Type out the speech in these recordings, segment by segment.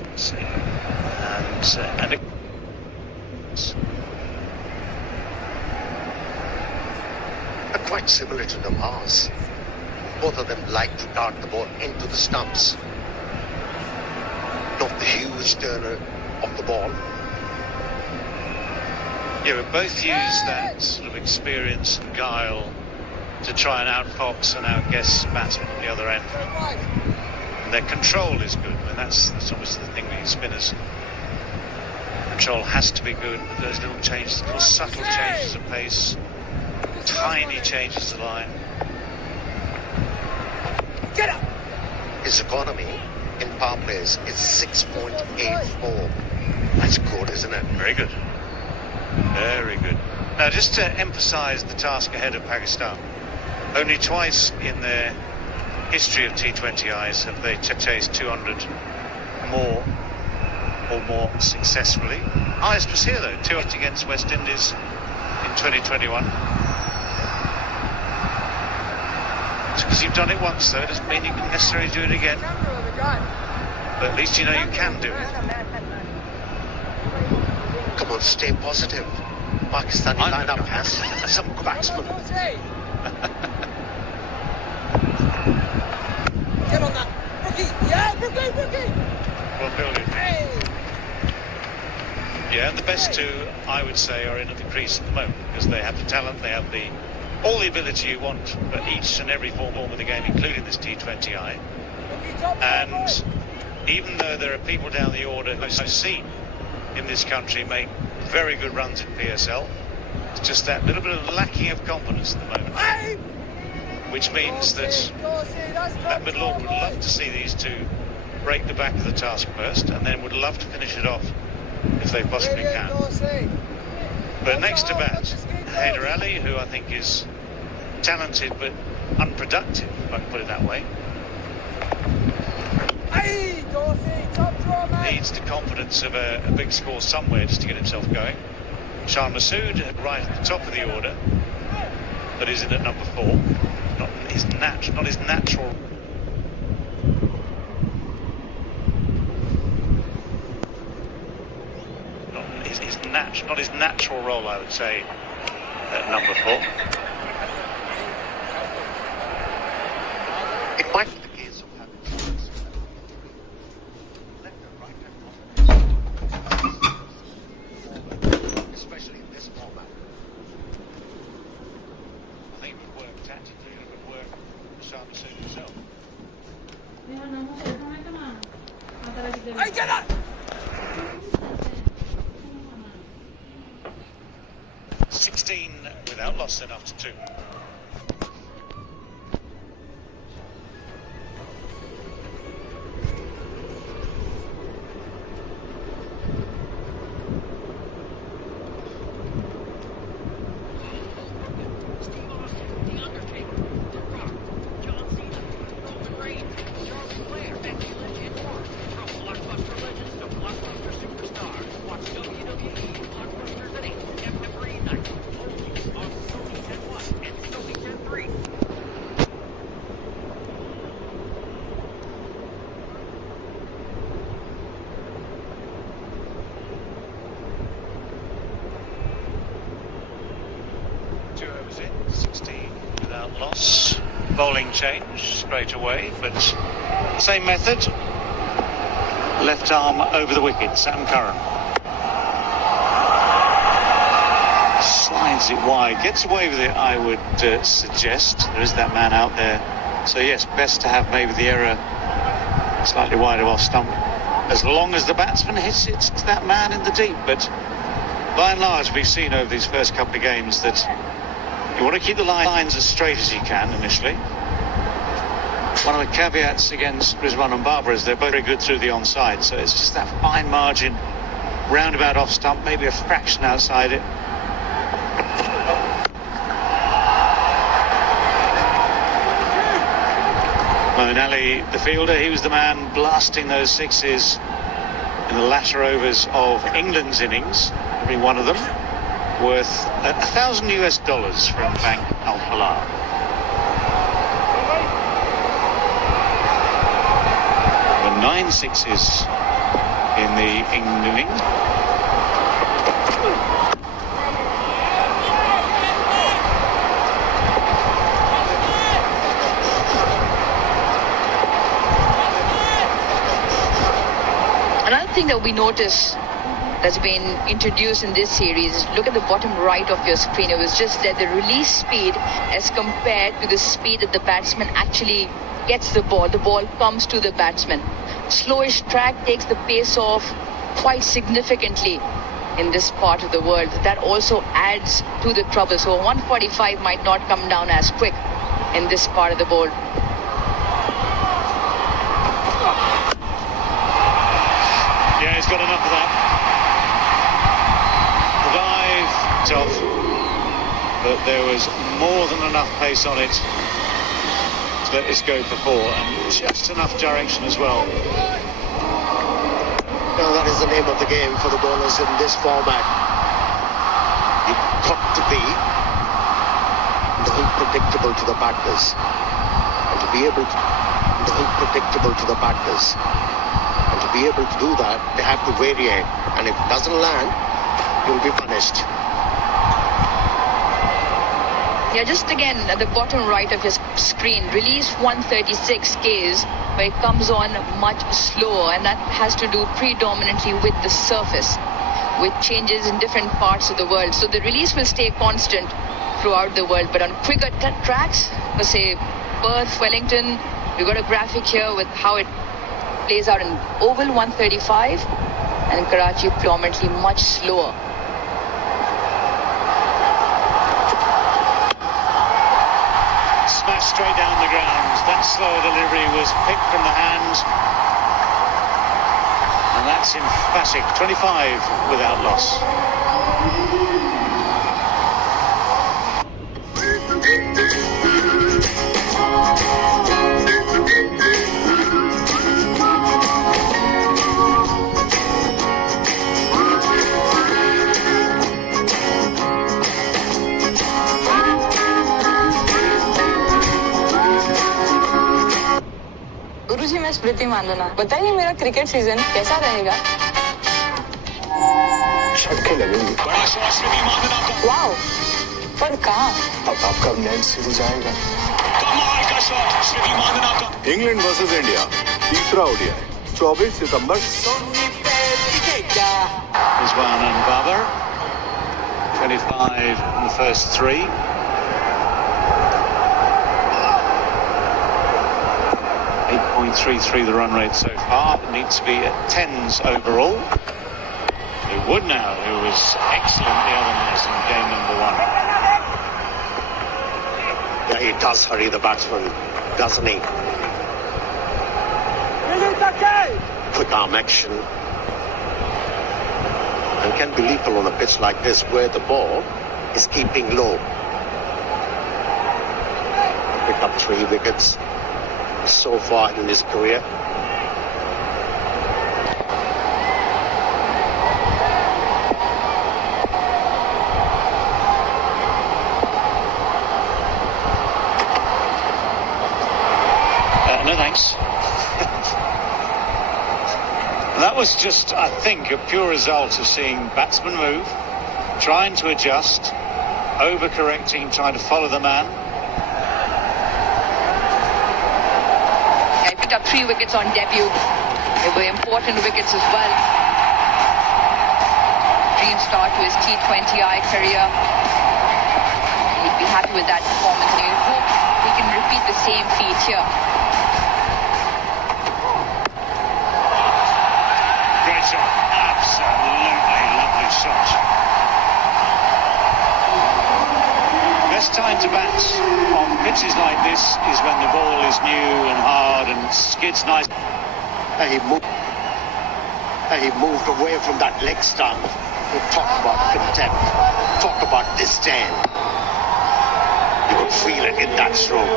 consistency. And it, are quite similar to Namaz. Both of them like to dart the ball into the stumps. Not the huge turner of the ball. yeah, but both use that sort of experience and guile to try and outfox and outguess batsmen at the other end. And their control is good. I mean, that's obviously the thing with these spinners. Control has to be good. Those little changes, little subtle changes of pace, tiny changes of line. Get up! His economy in power plays is 6.84. That's good, isn't it? Very good. Very good. Now, just to emphasise the task ahead of Pakistan, only twice in their history of T20Is have they chased 200 more or more successfully. Highest was here, though, 2-8 against West Indies in 2021. Just because you've done it once, though, doesn't mean you can necessarily do it again. But at least you know you can do it. Come on, stay positive. Pakistani lineup has some batsmen. Get on that. Rookie. Yeah, rookie. Well building. Yeah, and the best two, I would say, are in at the crease at the moment because they have the talent, they have all the ability you want for each and every form of the game, including this T20I. And even though there are people down the order who I've seen in this country make very good runs in PSL, it's just that little bit of lacking of confidence at the moment, which means that middle order would love to see these two break the back of the task first, and then would love to finish it off if they possibly can. But next to bat, Haider Ali, who I think is talented but unproductive, if I can put it that way, needs the confidence of a big score somewhere just to get himself going. Shan Masood, right at the top of the order, but is in at number 4. Not his natural. Not his natural role, I would say, at number 4. It might be the case of having left and right hand, especially in this format. I think it would work tactically, and it would work for Shan Masood himself. Hey, get up! 16 without loss, then after 2. Loss, bowling change straight away, but same method. Left arm over the wicket, Sam Curran. Slides it wide, gets away with it, I would suggest. There is that man out there. So yes, best to have maybe the error slightly wide of off stump. As long as the batsman hits it, it's that man in the deep. But by and large, we've seen over these first couple of games that you want to keep the lines as straight as you can initially. One of the caveats against Rizwan and Barbara is they're both very good through the onside, so it's just that fine margin, roundabout off stump, maybe a fraction outside it. Moeen Ali, the fielder, he was the man blasting those sixes in the latter overs of England's innings, every one of them worth $1,000 from Bank Al Halal. The 9 sixes in the inning. Another thing that we notice that's been introduced in this series is look at the bottom right of your screen. It was just that the release speed as compared to the speed that the batsman actually gets the ball comes to the batsman. Slowish track takes the pace off quite significantly in this part of the world. That also adds to the trouble. So 145 might not come down as quick in this part of the board. Yeah, he's got enough of that. The dive, tough, but there was more than enough pace on it to let this go for 4, and just enough direction as well. Now that is the name of the game for the bowlers in this format. You've got to be unpredictable to the batters, and to be able to unpredictable to the batters. And to be able to do that, they have to vary it. And if it doesn't land, you'll be punished. Yeah, just again at the bottom right of your screen, release 136 Ks, but it comes on much slower, and that has to do predominantly with the surface, with changes in different parts of the world. So the release will stay constant throughout the world, but on quicker tracks, for say Perth, Wellington, we've got a graphic here with how it plays out in oval 135, and in Karachi predominantly much slower. Smashed straight down the ground. That slower delivery was picked from the hand, and that's emphatic. 25 without loss. गुरुजी मैं स्मृति मानना बताइए मेरा cricket season कैसा रहेगा छक्के लगेंगे बड़ा shot स्मृति मानना का। वाओ पर कहाँ अब आपका नेट सीधी जाएगा कमाल का शॉट स्मृति मानना का। इंग्लैंड वर्सेस इंडिया तीसरा ODI 24 September There's one and Baba. 25 in the first 3. .33 the run rate so far. Needs to be at 10s overall. It would now, who was excellent the other night in game number 1. Yeah, he does hurry the batsman, doesn't he? Quick arm action. And can be lethal on a pitch like this where the ball is keeping low. Picked up 3 wickets so far in his career. No thanks. That was just, I think, a pure result of seeing batsmen move, trying to adjust, overcorrecting, trying to follow the man. He picked up 3 wickets on debut. They were important wickets as well. Dream start to his T20I career. He'd be happy with that performance, and he hope he can repeat the same feat here. Great shot. Absolutely lovely shot. Best time to bat on pitches like this is when the ball is new and hard and skids nice. And he moved away from that leg stump. We talk about contempt, talk about disdain. You could feel it in that stroke.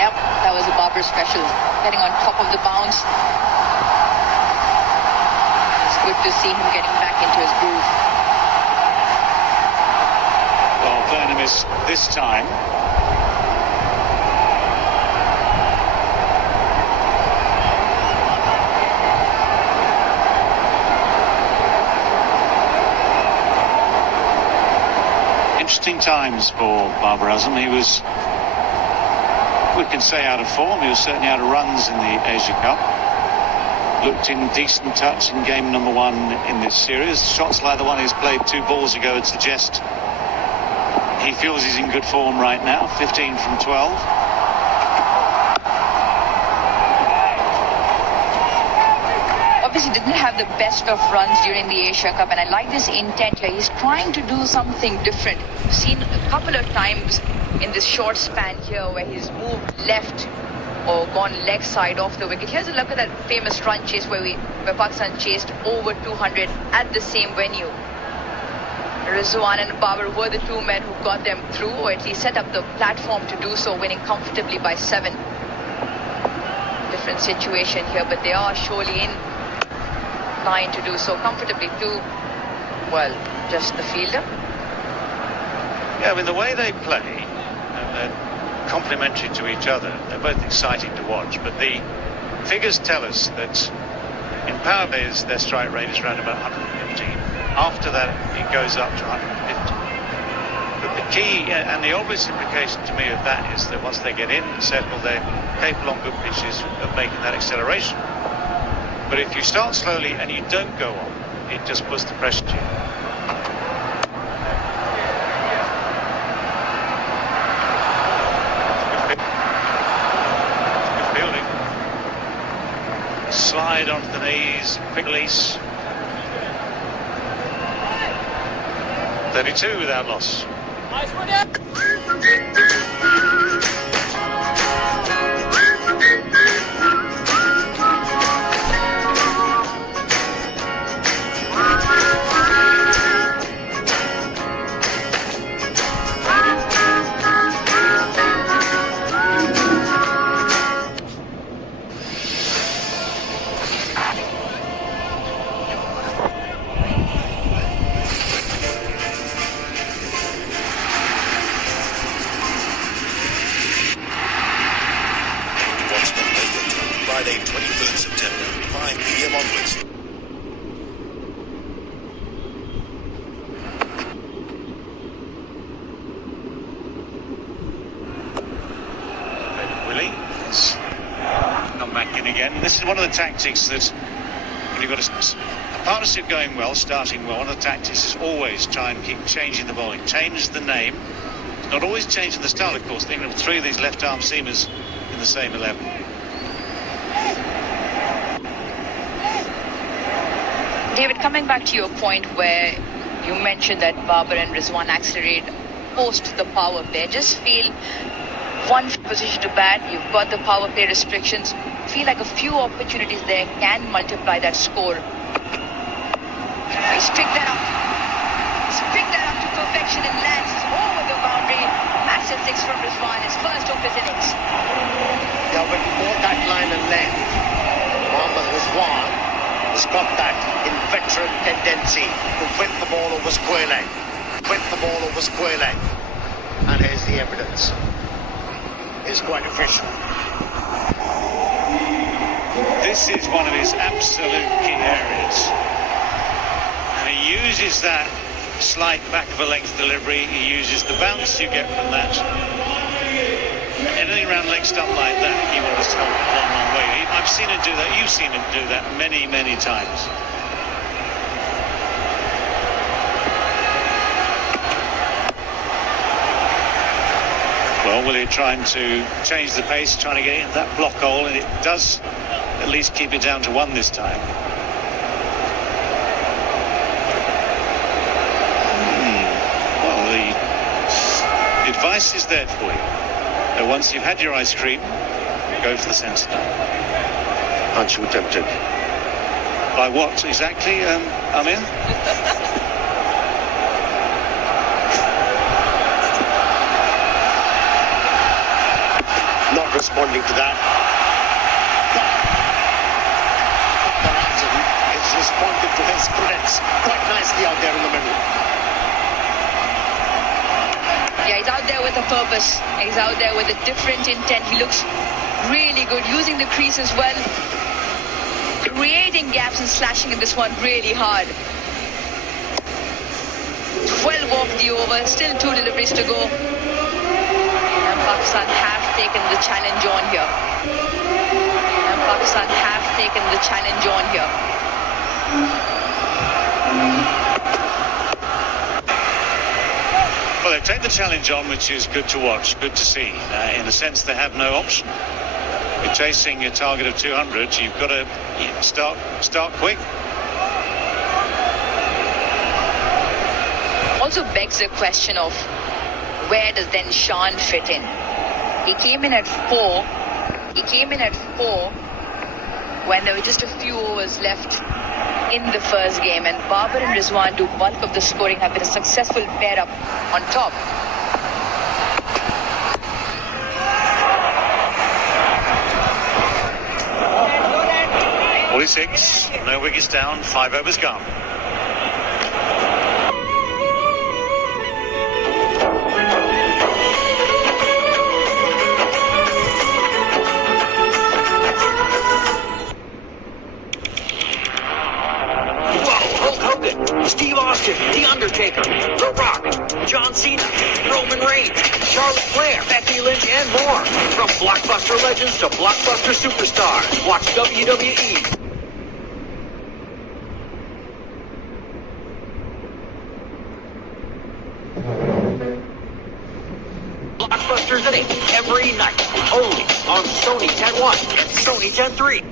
Yep, that was a Babar special. Getting on top of the bounce. It's good to see him getting back into his groove. Well, playing a miss this time. interesting times for Babar Azam. He was, we can say, out of form. He was certainly out of runs in the Asia Cup. Looked in decent touch in game number 1 in this series. Shots like the one he's played 2 balls ago would suggest he feels he's in good form right now. 15 from 12. Obviously didn't have the best of runs during the Asia Cup, and I like this intent here. He's trying to do something different. I've seen a couple of times in this short span here where he's moved left or gone leg side off the wicket. Here's a look at that famous run chase where Pakistan chased over 200 at the same venue. Rizwan and Babar were the 2 men who got them through, or at least set up the platform to do so, winning comfortably by 7. Different situation here, but they are surely in line to do so comfortably too. Well, just the fielder. Yeah, I mean, the way they play, they're complementary to each other. They're both exciting to watch, but the figures tell us that in power plays their strike rate is around about 115. After that it goes up to 150. But the key and the obvious implication to me of that is that once they get in and settle, they're capable on good pitches of making that acceleration. But if you start slowly and you don't go on, it just puts the pressure to you. Slide onto the knees, quick release. 32 without loss. Nice one, yeah. Friday, 23rd September, 5 p.m. onwards. Willie has come back in again. This is one of the tactics that when you've got a partnership going well, starting well, one of the tactics is always try and keep changing the bowling. Change the name. Not always changing the style, of course. Thinking of 3 of these left-arm seamers in the same 11. David, coming back to your point where you mentioned that Babar and Rizwan accelerate post the power play, I just feel one position to bat, you've got the power play restrictions, feel like a few opportunities there can multiply that score. He's picked that up. He's picked that up to perfection and lands over the boundary. Massive 6 from Rizwan, his first of his innings. Yeah, when you bought that line and length, Mohammad Rizwan has got that inveterate tendency to win the ball over square leg. Win the ball over square leg. And here's the evidence. He's quite efficient. This is one of his absolute key areas. And he uses that slight back of a length delivery. He uses the bounce you get from that. Anything around leg stump like that, he will just hold a long, long way. I've seen him do that. You've seen him do that many, many times. Well, Willie trying to change the pace, trying to get into that block hole, and it does at least keep it down to 1 this time. Well, the advice is there for you. Once you've had your ice cream, go for the centre line. Aren't you tempted? By what exactly, Amir? Not responding to that. Barazan is responding to his critics quite nicely out there in the middle. Yeah, he's out there with a purpose. He's out there with a different intent. He looks really good, using the crease as well, creating gaps and slashing in this one really hard. 12 off the over, still 2 deliveries to go. And Pakistan have taken the challenge on here. Well, they've taken the challenge on, which is good to watch, good to see. In a sense, they have no option. You're chasing a target of 200, you've got to start quick. Also begs the question of where does then Shan fit in? He came in at 4 when there were just a few overs left in the first game, and Babar and Rizwan do bulk of the scoring, have been a successful pair up on top. .46, no wickets down, 5 overs gone. Steve Austin, The Undertaker, The Rock, John Cena, Roman Reigns, Charlotte Flair, Becky Lynch, and more. From blockbuster legends to blockbuster superstars, watch WWE. Blockbusters at 8 every night, only on Sony 10.1 and Sony 10.3.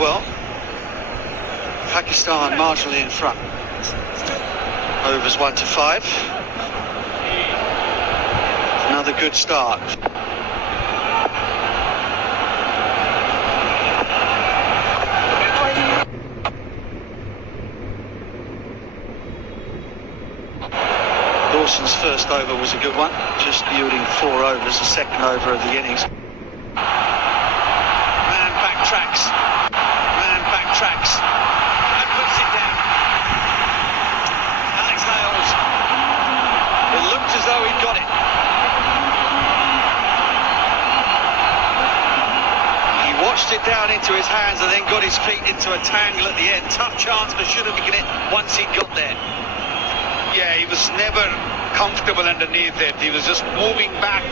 Well, Pakistan marginally in front. Overs 1 to 5. Another good start. Dawson's first over was a good one, just yielding 4 overs, the second over of the innings. Man backtracks and puts it down. Alex Hales. It looked as though he'd got it. He watched it down into his hands and then got his feet into a tangle at the end. Tough chance, but should have taken it once he'd got there. Yeah, he was never comfortable underneath it. He was just moving back.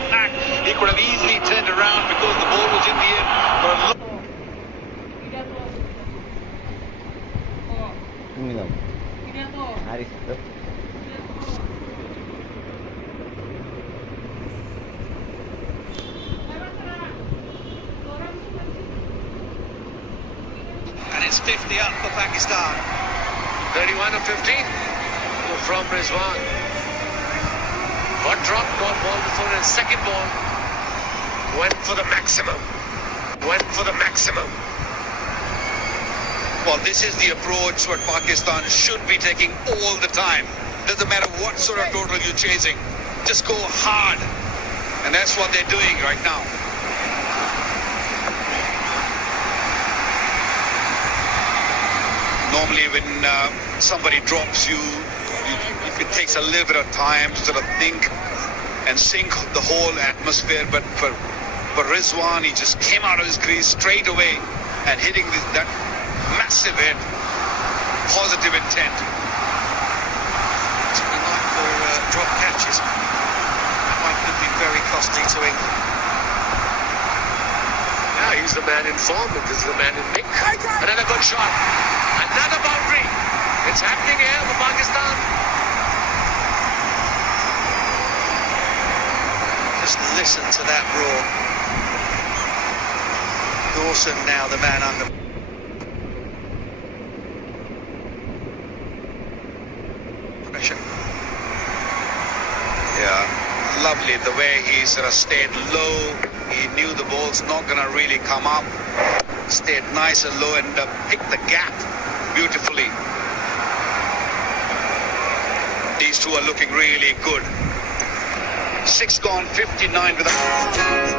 He could have easily turned around because the ball was in the air for a long. And it's 50 up for Pakistan. 31 of 15 from Rizwan. Got dropped, got ball before, and second ball went for the maximum. Well, this is the approach what Pakistan should be taking all the time. Doesn't matter what sort of total you're chasing. Just go hard. And that's what they're doing right now. Normally when somebody drops you, it takes a little bit of time to sort of think and sink the whole atmosphere. But for Rizwan, he just came out of his crease straight away and hitting that massive hit. Positive intent. It's a night for drop catches. That one could be very costly to England. Now he's the man in form, and this is the man in nick. Another good shot. Another boundary. It's happening here for Pakistan. Just listen to that roar. Dawson now the man under pressure. Yeah, lovely the way he sort of stayed low. He knew the ball's not going to really come up. Stayed nice and low and picked the gap beautifully. These two are looking really good. 6 gone, 59 with a...